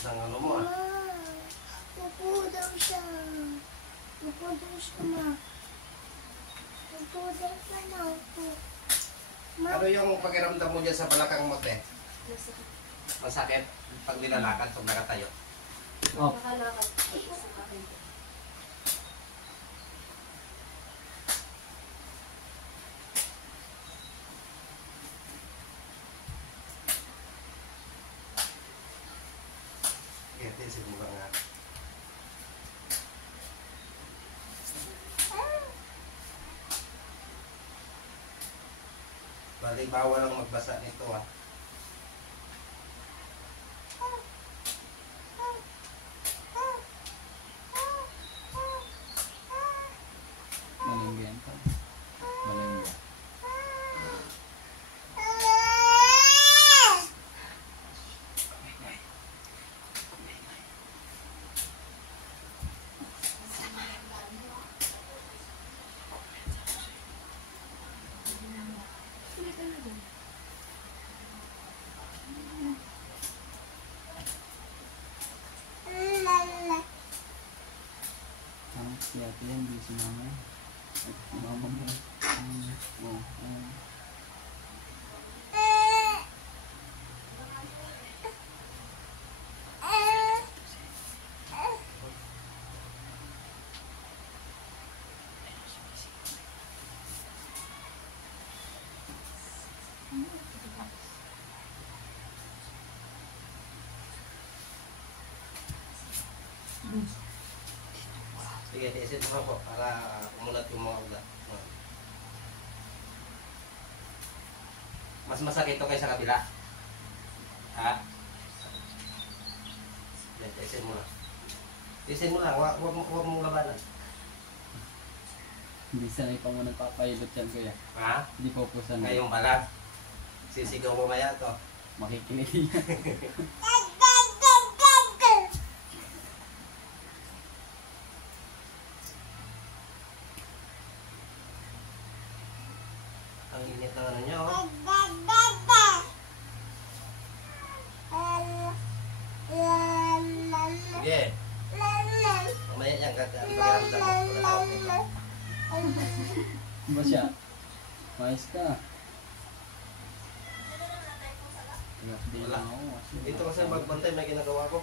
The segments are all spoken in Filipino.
ng ano mo ah. Upo daw siya. Upo daw siya, ma. Upo daw siya na, upo. Ano yung pakiramdam mo dyan sa balakang mo, te? Masakit pag nilalakad, pag nakatayo. Oh. Nakalakad sa akin. Kaya tiisin mo lang nga. Bali, bawal lang magbasa nito ah. Malinggan pa. Malinggan. Si ate yan, di si mama. Mama mo. Sige, tiisin mo po para umulat yung mga ugat. Mas masakit ito kaysa kabila. Ha? Yan, tiisin mo lang. Tiisin mo lang, huwag mong labanan. Hindi sanay pa mo nagpapahilot yan, kuya. Ha? Hindi po po sanay. Ngayong pala. Sisigaw mo maya to. Makikinig yan. Ang init ng ano nyo. Oh. Sige. Mamaya yan, pakiramdam mo. Pagkatapos nito. Ba siya? Mais ka. Di Wala. na ako. Dito kasi magbantay, may ginagawa ko.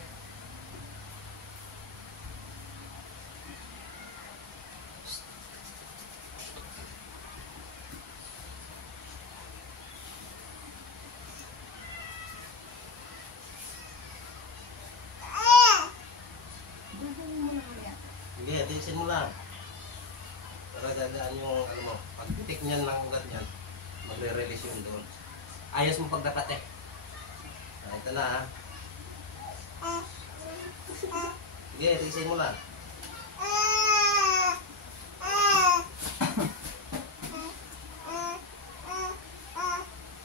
Sige, tiisin mo lang. Para dadaan yung ano mo. Pag pitik niyan ng ugat niyan, magre-release yun doon. Ayos mo pagdapat eh. Ito na ha. Sige, tiisin mo lang.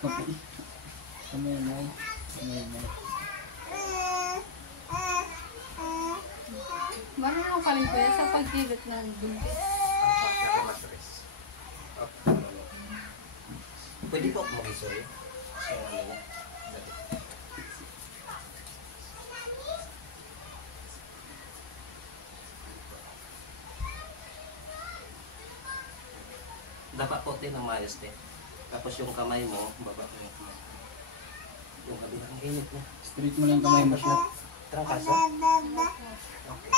Kapi. Kamay mo. Kamay mo. Marunong ka rin kuya sa pagkilot ng buntis. Pwede po ako mag-isoy. So, ano niya. Dapat po din ang mayos din. Tapos yung kamay mo, baba mo yung kamay. Yung kabilang init na. Straight mo lang kamay mo siya. Trangkaso. Okay.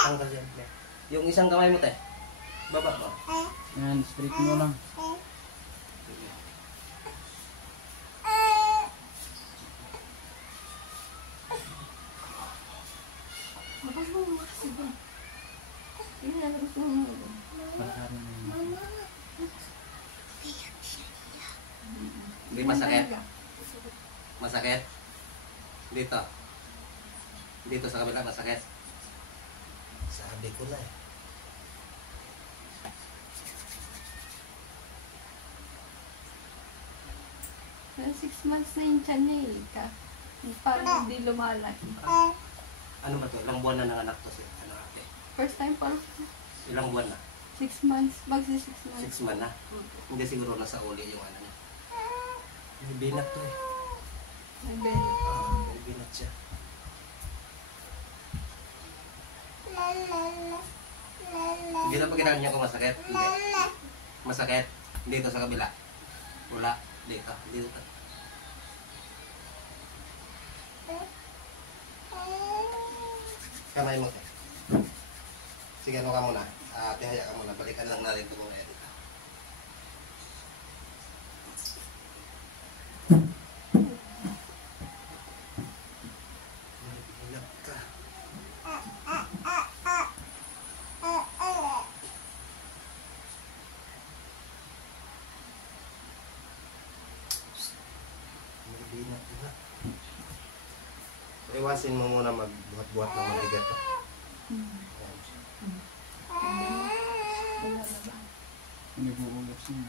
Tanggal yan. Yung isang kamay mo, te. Baba mo. Yan, straight mo lang. Yun na gusto mo. Palakarin mo yun. Hindi masakit? Masakit? Dito. Dito sa kabila masakit. Sabi ko na eh. Pero 6 months na yung tiyan niya eh. Parang hindi lumalaki. Ano ba to? Ilang buwan na nanganak to siya? Ano ate? First time pa. Ilang buwan na? 6 months. Magsi 6 months. 6 months na? Hindi siguro nasa uli yung ano niya. May binat to eh. May belly. May binat siya. Hindi na pagkinahan niya kung masakit. Hindi. Masakit. Dito sa kabila. Wala. Dito. Dito. Kamay mo. Sige, ano ka muna. Tihaya ka muna. Balikan lang natin ito muna. Dito. Hilap ka. Iwasin mo muna magbuhat-buhat ng mabigat. Nag-uulos na.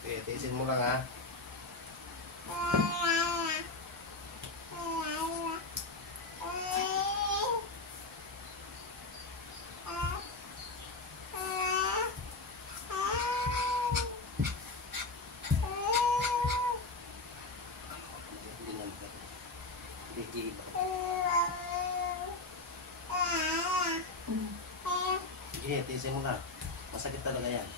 Okay, tiisin mo lang ha. Sige, tiisin mo lang. Masakit talaga yan.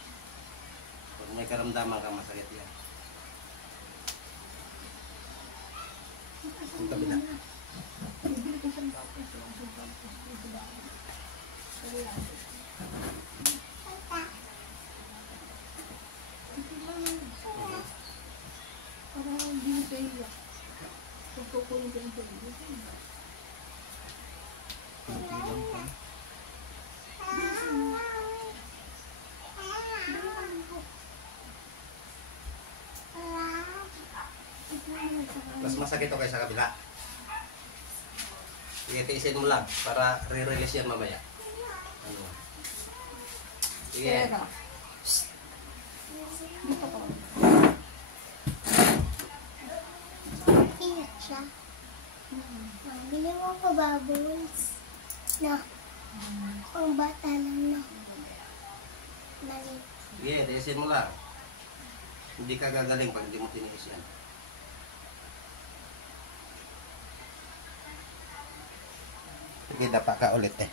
Pag may karamdaman ka, masakit yan. Ang tabi na. Parang hindi sa iyo. Pagkukunin ko yung tubig. Mas masakit o kaysa kabila. Sige, tiisin mo lang para re-release yan mamaya. Ano? Sige. Pero, dito ko. Ingat siya. Bili mo ko bubbles. No. Ang bata lang no. Mali. Sige, tiisin mo lang. Hindi ka gagaling pag hindi mo tiniis yan. Sige, dapa ka ulit eh.